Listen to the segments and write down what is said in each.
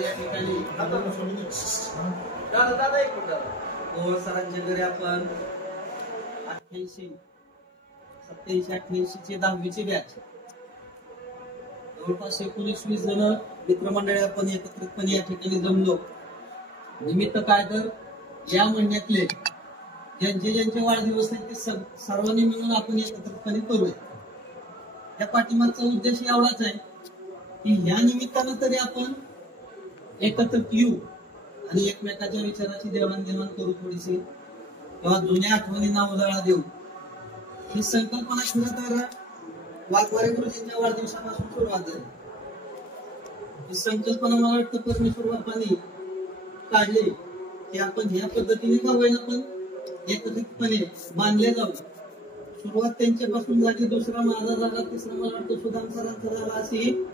या ठिकाणी पवार सरांच्या घरी आपण 88, 87, 88 चे 10वीची बॅच जवळपास 19-20 जण मित्रमंडळी आपण एकत्रितपणे या ठिकाणी जमलो. निमित्त काय तर या महिन्यातले ज्यांचे ज्यांचे वाढदिवस आहेत ते सर्वांनी मिळून आपण एकत्रितपणे करूया. या पाठीमागचा उद्देश एवढाच आहे की ह्या निमित्तानं तरी आपण एकत्रित येऊ आणि एकमेकाच्या विचाराची देवाणघेवाण करू थोडीशी, किंवा जुन्या आठवणींना उजाळा देऊ. ही संकल्पना खरं तर वाघमारे गुरुजींच्या वाढदिवसापासून सुरुवात झाली. ही संकल्पना मला वाटतं परमेश्वर बाप्पांनी काढली की आपण ह्या पद्धतीने का होईना पण एकत्रितपणे बांधले जाऊ. सुरुवात त्यांच्यापासून झाली, दुसरा माझा झाला, तिसरा मला वाटतं सुदाम सरांचा झाला. अशी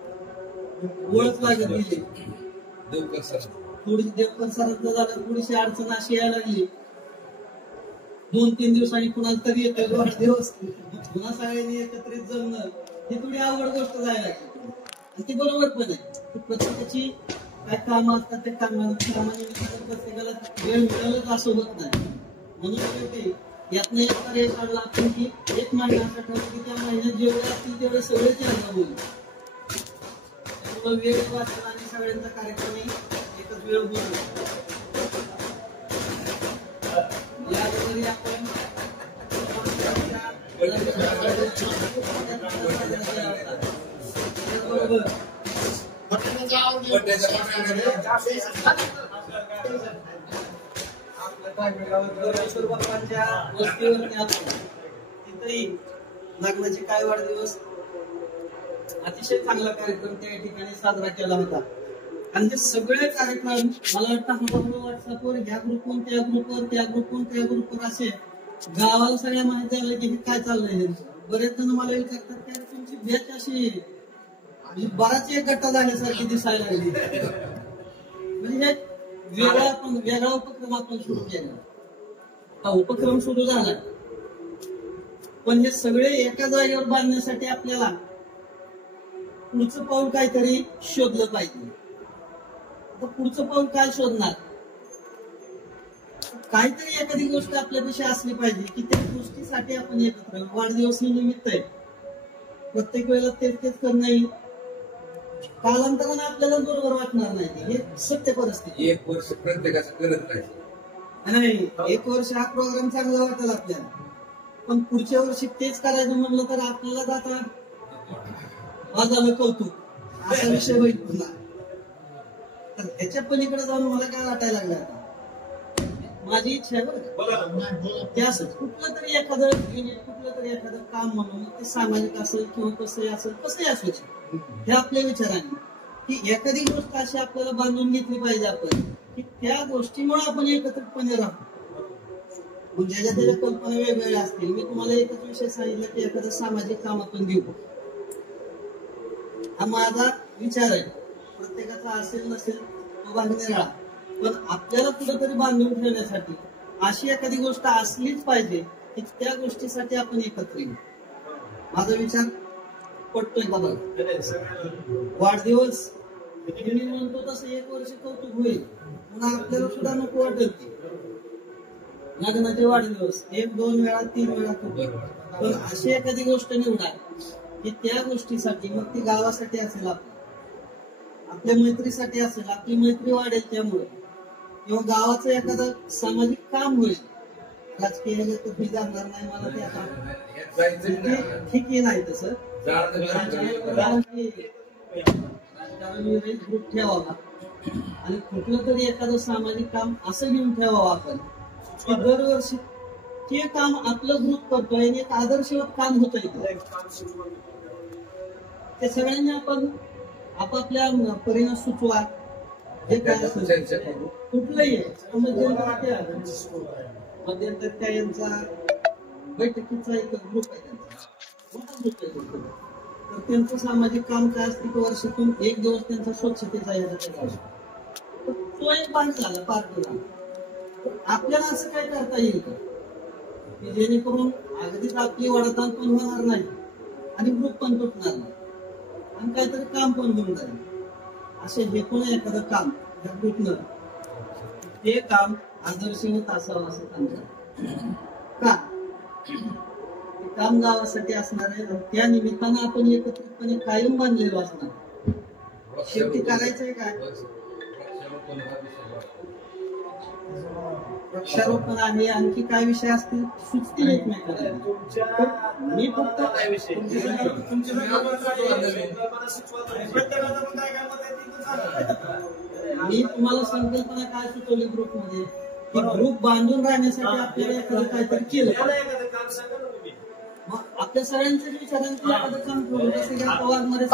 ओळख लागत गेली. थोडी देवकर सरांचा झाला, थोडीशी अडचण अशी यायला लागली. 2-3 दिवसांनी कुणाला तरी येतो वाढदिवस, पुन्हा सगळ्यांनी एकत्रित जमणं ही थोडी अवघड गोष्ट जायला लागली. आणि ती बरोबर पण आहे. प्रत्येकाची काय कामं असतात ते कामानिमित्तानं प्रत्येकाला वेळ मिळालंच असं होत नाही. म्हणून ते यातनं एक कार्य काढला आपण की एक महिना असा ठरवला की त्या महिन्यात जेवढे असतील तेवढे सगळेच यांना बोलू. वेळ वाचला आणि सगळ्यांचा कार्यक्रम एकच वेळ बोलू. यावेळी आपण बरोबर परमेश्वर बाप्पांच्या वस्तीवरती आपण तिथेही लग्नाचे काय वाढदिवस अतिशय चांगला कार्यक्रम त्या ठिकाणी साजरा केला होता. आणि ते सगळे कार्यक्रम मला वाटतं व्हॉट्सअपवर ह्या ग्रुपवर त्या ग्रुपवर त्या ग्रुपवर त्या ग्रुपवर असे गावाला सगळ्या माहिती आलं की काय चाललंय. बरेच जण मला विचारतात की तुमची बॅच अशी बराच एक गट्टा झाल्यासारखी दिसायला लागली. म्हणजे वेगळा उपक्रम आपण सुरू केला. हा उपक्रम सुरू झाला पण हे सगळे एका जागेवर बांधण्यासाठी आपल्याला पुढचं पाऊल काहीतरी शोधलं पाहिजे. तर पुढचं पाऊल काय शोधणार? काहीतरी एखादी गोष्ट आपल्यापेक्षा असली पाहिजे की त्या गोष्टीसाठी आपण एकत्र. वाढदिवस हे निमित्त आहे, प्रत्येक वेळेला तेच करणं कालांतराने आपल्याला बरोबर वाटणार नाही. हे सत्य परिस्थिती. 1 वर्ष प्रत्येकाचं करत नाही. 1 वर्ष हा प्रोग्राम चांगला वाटेल आपल्याला, पण पुढच्या वर्षी तेच करायचं म्हणलं तर आपल्याला आता झालं कौतुक असा विषय होईल पुन्हा. तर त्याच्या पलीकडे जाऊन मला काय वाटायला लागलं आता माझी इच्छा आहे बरं ते असंच कुठलं तरी एखादं युनिट, कुठलं तरी एखादं काम म्हणून ते सामाजिक असेल किंवा कसंही असेल कसंही असू दे, हे आपल्या विचाराने की एखादी गोष्ट अशी आपल्याला बांधून घेतली पाहिजे आपण की त्या गोष्टीमुळे आपण एकत्रितपणे राहू. म्हणजे त्याच्या कल्पना वेगवेगळ्या असतील. मी तुम्हाला एकच विषय सांगितला की एखादं सामाजिक काम आपण देऊ. हा माझा विचार आहे. प्रत्येकाचा असेल नसेल तो बांधण्याला, पण आपल्याला कुठेतरी बांधून ठेवण्यासाठी अशी एखादी गोष्ट असलीच पाहिजे की त्या गोष्टीसाठी आपण एकत्र येऊ. माझा विचार पटतोय बाबा. वाढदिवस मी म्हणतो तसं 1 वर्ष कौतुक होईल, पुन्हा आपल्याला सुद्धा नको वाटेल की लग्नाचे वाढदिवस 1-2 वेळा 3 वेळा कौतुक. पण अशी एखादी गोष्ट निवडा की त्या गोष्टीसाठी, मग ती गावासाठी असेल, आपल्या मैत्रीसाठी असेल, आपली मैत्री वाढेल त्यामुळे, किंवा गावाचं एखादं सामाजिक काम होईल. राजकीय मी जाणार नाही, मला ते आता ठीक आहे नाही तसं ग्रुप ठेवावा आणि कुठलं तरी एखादं सामाजिक काम असं घेऊन ठेवावं आपण की दरवर्षी ते काम आपलं ग्रुप करतोय आणि एक आदर्शवत काम होत आहे. ते सगळ्यांनी आपण आपापल्या परीने सुचवा. हे काय कुठलंही मध्यंतर त्या यांचा बैठकीचा एक ग्रुप आहे, त्यांचा मोठा ग्रुप आहे. तर त्यांचं सामाजिक काम काय असतं की वर्षातून 1 दिवस त्यांचा स्वच्छतेचा याचा तो एक भाग झाला, पार्ट झाला. आपल्याला असं काय करता येईल का की जेणेकरून अगदीच आपली वडताल पण होणार नाही आणि ग्रुप पण तुटणार नाही आणि काहीतरी काम पण होऊन जाईल. असे हेतून एखादं काम या ग्रुपनं ते काम आदर्शवत असावं असं सांगतात का ते काम गावासाठी असणार आहे आणि त्या निमित्तानं आपण एकत्रितपणे कायम बांधलेलो असणार शेवटी करायचंय काय वृक्षारोपण आहे आणखी काय विषय असतील सुचतील एकमेकांना मी फक्त मी तुम्हाला संकल्पना काय सुचवली ग्रुपमध्ये की ग्रुप बांधून राहण्यासाठी आपल्याला एखादं काहीतरी केलं मग आपल्या सगळ्यांच्याच विचारांचं एखादं काम करू जसं की आता वाघमारे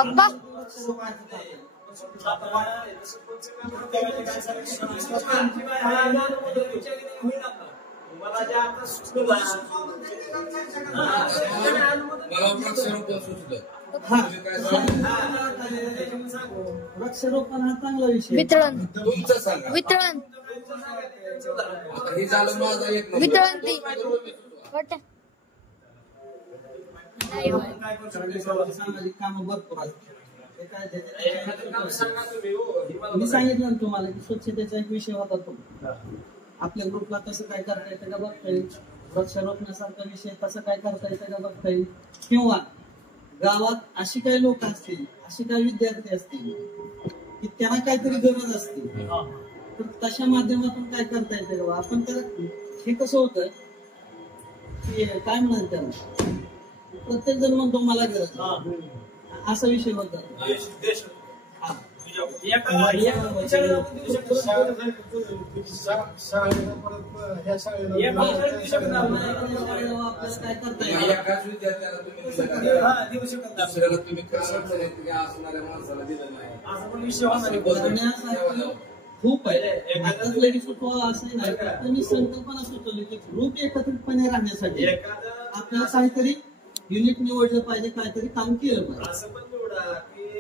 वृक्षारोपण हा चांगला विषय वितरण वितरण सामाजिक काम भरपूर असतात मी सांगितलं ना तुम्हाला की स्वच्छतेचा एक विषय होता तो आपल्या ग्रुपला तसं काय करता येतं का बघता येईल वृक्षारोपणासारखा विषय तसं काय करता येतं का बघता येईल किंवा गावात अशी काही लोक असतील अशी काही विद्यार्थी असतील की त्यांना काहीतरी गरज असते तर तशा माध्यमातून काय करता येतं का आपण त्याला हे कसं होतं की काय म्हणाल त्याला प्रत्येक जण म्हणतो मला गरज असा विषय होता खूप आहे आताच लेडीज असं नाही तर मी संकल्पना सुचवली की ग्रुप एकत्रितपणे राहण्यासाठी आपल्याला काहीतरी युनिट निवडलं पाहिजे काहीतरी काम केलं पाहिजे असं पण निवडा की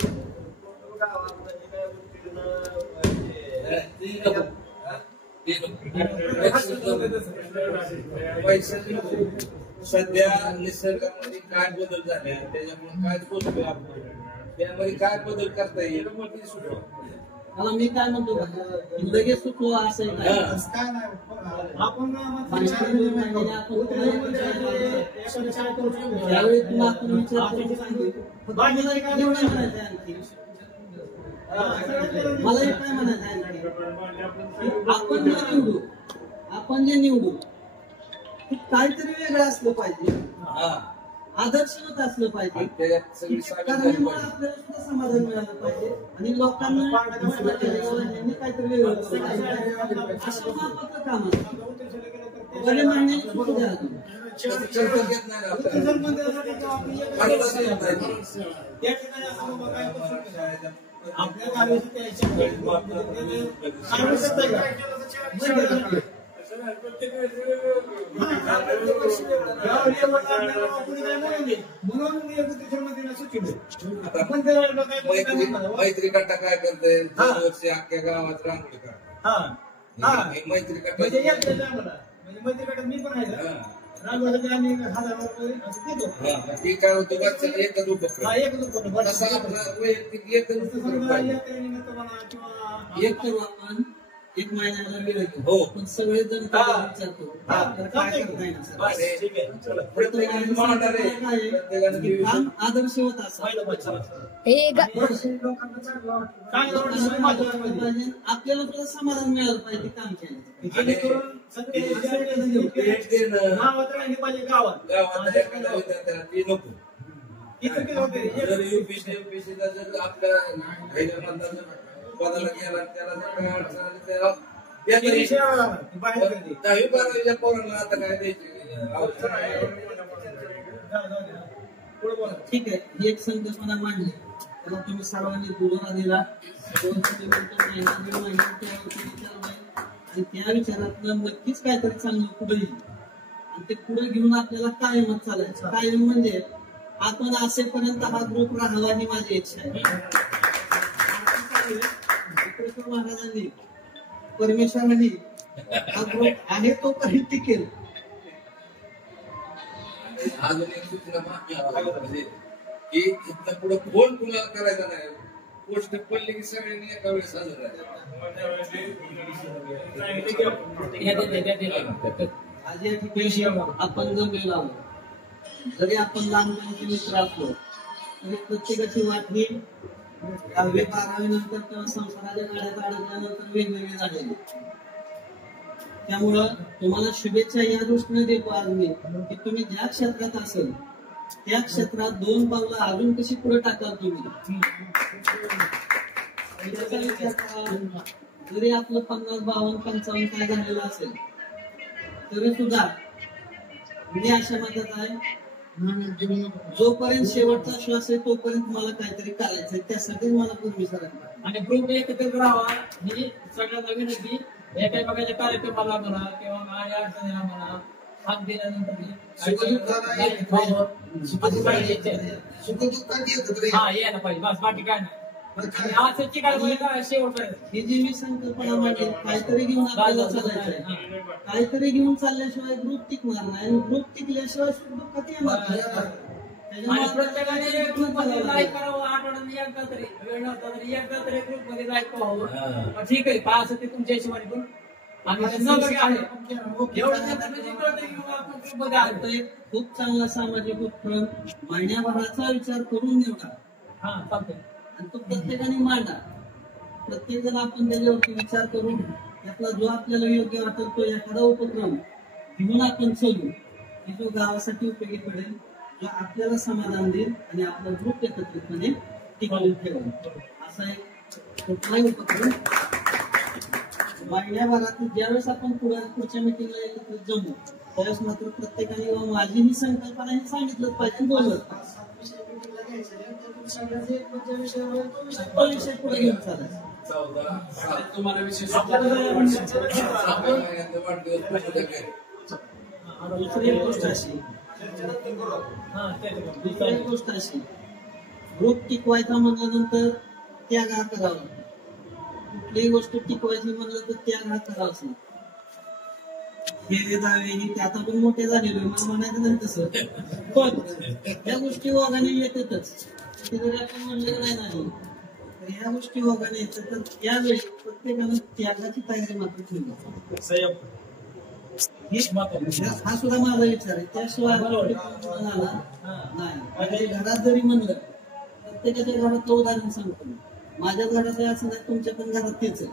सध्या निसर्गामध्ये काय बदल झाले त्याच्यामुळे काय सोचतोय आपण त्यामध्ये काय बदल करता येईल मला मी काय म्हणतो लगेच सुचवा असं काय आपण त्यावेळी तुला आपण विचार मला हे काय म्हणायचं आहे आपण जे निवडू ते काहीतरी वेगळं असलं पाहिजे आदर्शवत असलं पाहिजे आपल्याला सुद्धा समाधान मिळालं पाहिजे आणि लोकांना काहीतरी वेगळं असं महत्वाचं काम असतं बरे मांडण्याची सुरू द्या मैत्री कट्टा काय करते दरवर्षी अख्ख्या गावात रांगोळी काढ मैत्री कट्टा मैत्री कट्टा मी पण आहे आम्ही 1000 रुपये ते काय होतं वर्षाला एकच उपक्रम तसा आपला वैयक्तिक एकच एक करू आपण एक महिन्याला मिळतो हो पण सगळे जण विचारतो काय करताय आदर्श होत आपल्याला तुला समाधान मिळालं पाहिजे काम केलं गावात आपल्या पदाला गेला त्याला काय अडचण आली त्याला 10-12 पोरांना आता काय द्यायची ठीक आहे ही एक संकल्पना मांडली त्याला तुम्ही सर्वांनी दुजोरा दिला आणि त्या विचारातलं नक्कीच काहीतरी चांगलं पुढे येईल आणि ते पुढे घेऊन आपल्याला कायमच चालायचं कायम म्हणजे आपण असेपर्यंत हा ग्रुप राहावा ही माझी इच्छा आहे महाराजांनी परमेश्वरांनी हा ग्रुप आहे तो काही टिकेल अजून एक सूचना म्हणजे की इथं पुढे फोन कुणाला करायचा नाही गोष्ट पडली की सगळ्यांनी एका वेळेस हजर आज या ठिकाणी आपण जमलेलो आहोत. जरी आपण लहानपणीचे मित्र असलो तरी प्रत्येकाची वाट ही 10वी-12वी नंतर किंवा संसाराच्या गाड्यात अडकल्यानंतर वेगवेगळी झालेली. त्यामुळं तुम्हाला शुभेच्छा या दृष्टीने देतो आज मी की तुम्ही ज्या क्षेत्रात असेल त्या क्षेत्रात 2 पावलं अजून कशी पुढे टाकाल तुम्ही. त्याचा विचार करा. जरी आपलं 50, 52, 55 काय झालेलं असेल तरी सुद्धा मी अशा मतात आहे जोपर्यंत शेवटचा श्वास आहे तोपर्यंत मला काहीतरी करायचंय. त्यासाठी मला पूर्वी सरायला आणि ग्रुप एकत्र राहावा ही सगळ्यात विनंती. एकामेकाच्या कार्यक्रमाला म्हणा किंवा माझ्या अडचणीला म्हणा हात दिल्यानंतर हा यायला पाहिजे बस, बाकी काय नाही. असं काय शेवट ही जी मी संकल्पना मांडली काहीतरी घेऊन आपल्याला चालायचंय. काहीतरी घेऊन चालल्याशिवाय ग्रुप टिकणार नाही आणि ग्रुप टिकल्याशिवाय सुख कधी येणार आणि प्रत्येकाने ग्रुपमध्ये लाईक करावं. आठवड्यात एकदा तरी वेळ नव्हता तरी एकदा तरी ग्रुपमध्ये लाईक करावं. ठीक आहे काय असं ते तुमच्या हिशोबाने पण खूप चांगला सामाजिक उपक्रम महिन्याभराचा विचार करून निवडा. हा चालतंय. आणि तो प्रत्येकाने मांडा. प्रत्येक जण आपण त्याच्यावरती विचार करून त्यातला जो आपल्याला योग्य वाटेल तो एखादा उपक्रम घेऊन आपण चालू की जो गावासाठी उपयोगी पडेल, जो आपल्याला समाधान देईल आणि आपला ग्रुप एकत्रितपणे टिकवून ठेवेल. असा एक कुठलाही उपक्रम महिन्याभरात ज्यावेळेस आपण पुढच्या मिटिंगला एकत्रित जमू त्यावेळेस मात्र प्रत्येकाने माझी ही संकल्पना हे सांगितलंच पाहिजे. बोलत विषय पुढे घेऊन चालायचा. तुम्हाला विशेष दुसरी एक गोष्ट अशी ग्रुप टिकवायचा म्हणल्यानंतर त्याग हा करावा. कुठलीही गोष्ट टिकवायची म्हणलं तर त्याग हा करावाच नाही. हे दावे ते आता पण मोठे झालेले मला म्हणायचं नाही तसं, पण त्या गोष्टी ओघाने येतातच. ते जरी आपण म्हणलं नाही तर ह्या गोष्टी ओघाने येतात. तर त्यावेळी प्रत्येकानं त्यागाची तयारी मात्र ठेवली. हा सुद्धा माझा विचार आहे. त्याशिवाय नाही. घरात जरी म्हणलं प्रत्येकाच्या घरातलं उदाहरण सांगतो. माझ्याच घरात असं नाही, तुमच्या पण घरात तेच आहे.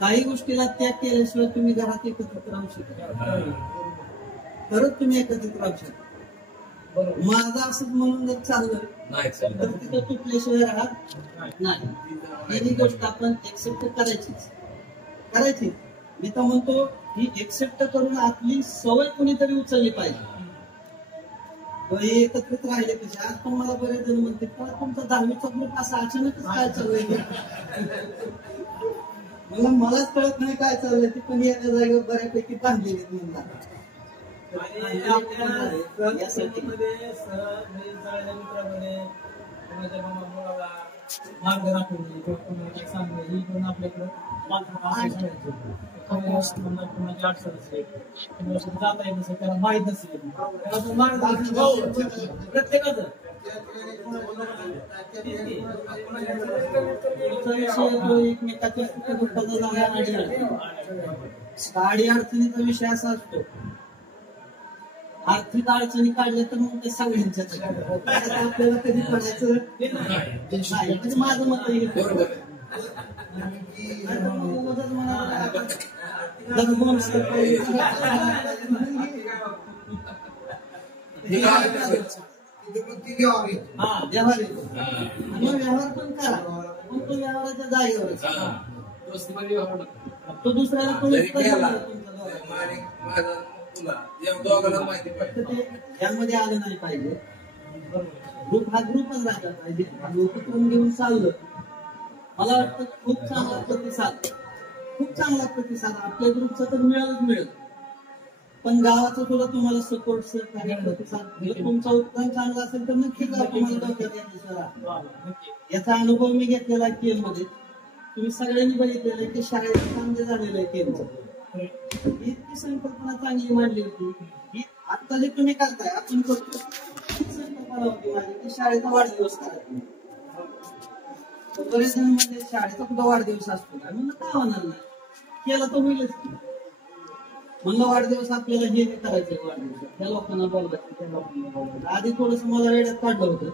काही गोष्टीला त्याग केल्याशिवाय तुम्ही घरात एकत्रित राहू शकता. परत तुम्ही एकत्रित राहू शकता. माझं असंच म्हणून जर चाललं तर तिथं तुटल्याशिवाय राहत नाही. ही गोष्ट आपण एक्सेप्ट करायची. मी तर म्हणतो ही एक्सेप्ट करून आपली सवय कोणीतरी उचलली पाहिजे. एकत्रित राहिले कसे. आज पण मला बरेच जण म्हणते तुमचा 10वीचा ग्रुप असा अचानकच काय चालू मलाच कळत नाही काय चाललंय. ती पण एका जागेवर बऱ्यापैकी बांधलेली म्हणतात. मार्ग दाखवणे किंवा कोणाला सांगणे ही पण आपल्याकडं कोणाची अडचण असेल जाता येत नसेल त्याला माहीत नसेल त्याला तो मार्ग प्रत्येकाचं एकमेकाच्या गाडी अडचणीचा विषय असा असतो. आर्थिक अडचणी काढल्या तर मग ते सगळ्यांच्याच आपल्याला कधी पडायचं नाही. म्हणजे माझं मत व्यवहार पण करा पण तो व्यवहाराच्या जागेवरच. तो दुसऱ्याला यामध्ये आलं नाही पाहिजे. ग्रुप हा ग्रुपच राहिला पाहिजे. उपक्रम घेऊन चाललं. मला वाटतं खूप चांगला प्रतिसाद आपल्या ग्रुपचा तर मिळेल. पण गावाचा सुद्धा तुम्हाला सपोर्ट सहकार्य प्रतिसाद जर तुमचा उपक्रम चांगला असेल तर नक्कीच तुम्हाला डोक्यात याचा अनुभव मी घेतलेला आहे केम मध्ये. तुम्ही सगळ्यांनी बघितलेलं आहे की शाळेचं काम जे झालेलं आहे केमचं इतकी संकल्पना चांगली मांडली होती की आता जे तुम्ही करताय आपण करतो संकल्पना होती माझी की शाळेचा वाढदिवस करायचा. बरेच जण म्हणजे शाळेचा कुठं वाढदिवस असतो काय म्हणलं काय होणार नाही केला तर होईलच की. म्हणलं वाढदिवस आपल्याला हे करायचंय वाढदिवस त्या लोकांना बोलवायचं त्या लोकांना बोलवायचं. आधी थोडस मला वेळात काढलं होतं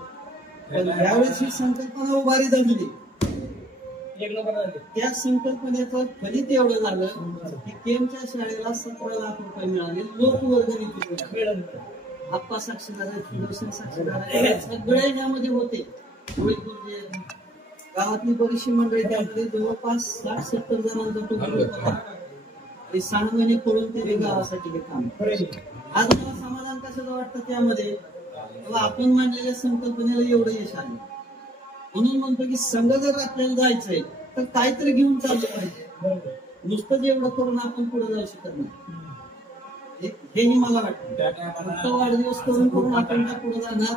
पण यावेळेस ही संकल्पना उभारी जमली. त्या संकल्पनेचं फलित एवढं झालं की केमच्या शाळेला 17 लाख रुपये मिळाले लोकवर्गणीतून. आप्पा साक्षीदार आहेत, सुदर्शन साक्षीदार आहेत, सगळे यामध्ये होते. गावातली बरीचशी मंडळी त्यामध्ये जवळपास 60-70 जणांचा तो ग्रुप होता. ते 6 महिने पळून ते गावासाठी हे काम. आज मला समाधान कशाचं वाटतं त्यामध्ये तेव्हा आपण मांडलेल्या संकल्पनेला एवढं यश आलं. म्हणून म्हणतो की संघ जर आपल्याला जायचंय तर काहीतरी घेऊन चाललं पाहिजे. नुसतं जेवढं करून आपण पुढे जाऊ शकत नाही हेही मला वाटतं. फक्त वाढदिवस करून आपण त्या पुढे जाणार.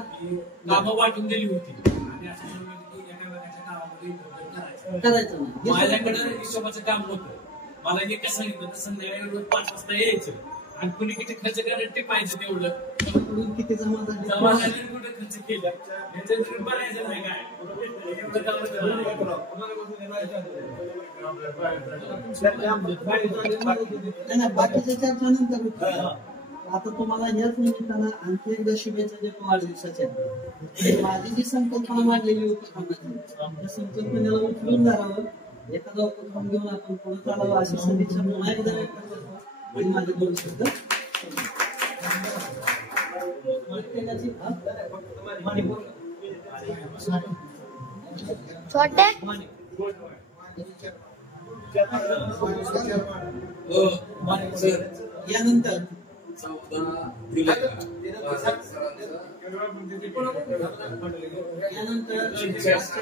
कामं वाटून दिली होती आणि असं सांगितलं की एका एका गावामध्ये करायचं नाही. माझ्याकडे हिशोबाचं काम होतं. मला हे कसं सांगितलं तर संध्याकाळी रोज 5 वाजता यायचं आणि कुणी किती खर्च करायला ते पाहिजे तेवढं कडून किती जमा झाले जमादारीने कुठे खर्च केला याचं तरी बरायचं नाही काय एवढं काम नाही बाकीच्या चर्चा नंतर होती. आता तुम्हाला याच निमित्तानं आणखी एकदा शुभेच्छा देतो वाढदिवसाच्या. माझी जी संकल्पना मांडलेली होती कामाची त्या संकल्पनेला उचलून धरावं एखादा उपक्रम घेऊन आपण पुढे चालावं अशी सदिच्छा पुन्हा एकदा व्यक्त करतो आणि माझे 2 शब्द छोटे यानंतर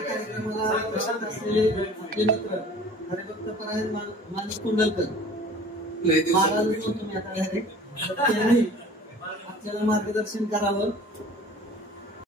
कार्यक्रमाला उपस्थित असलेले आपले मित्र हरिभक्तपरायण माणिक कुंडलकर महाराज म्हणून तुम्ही आता त्यांनी आपल्याला मार्गदर्शन करावं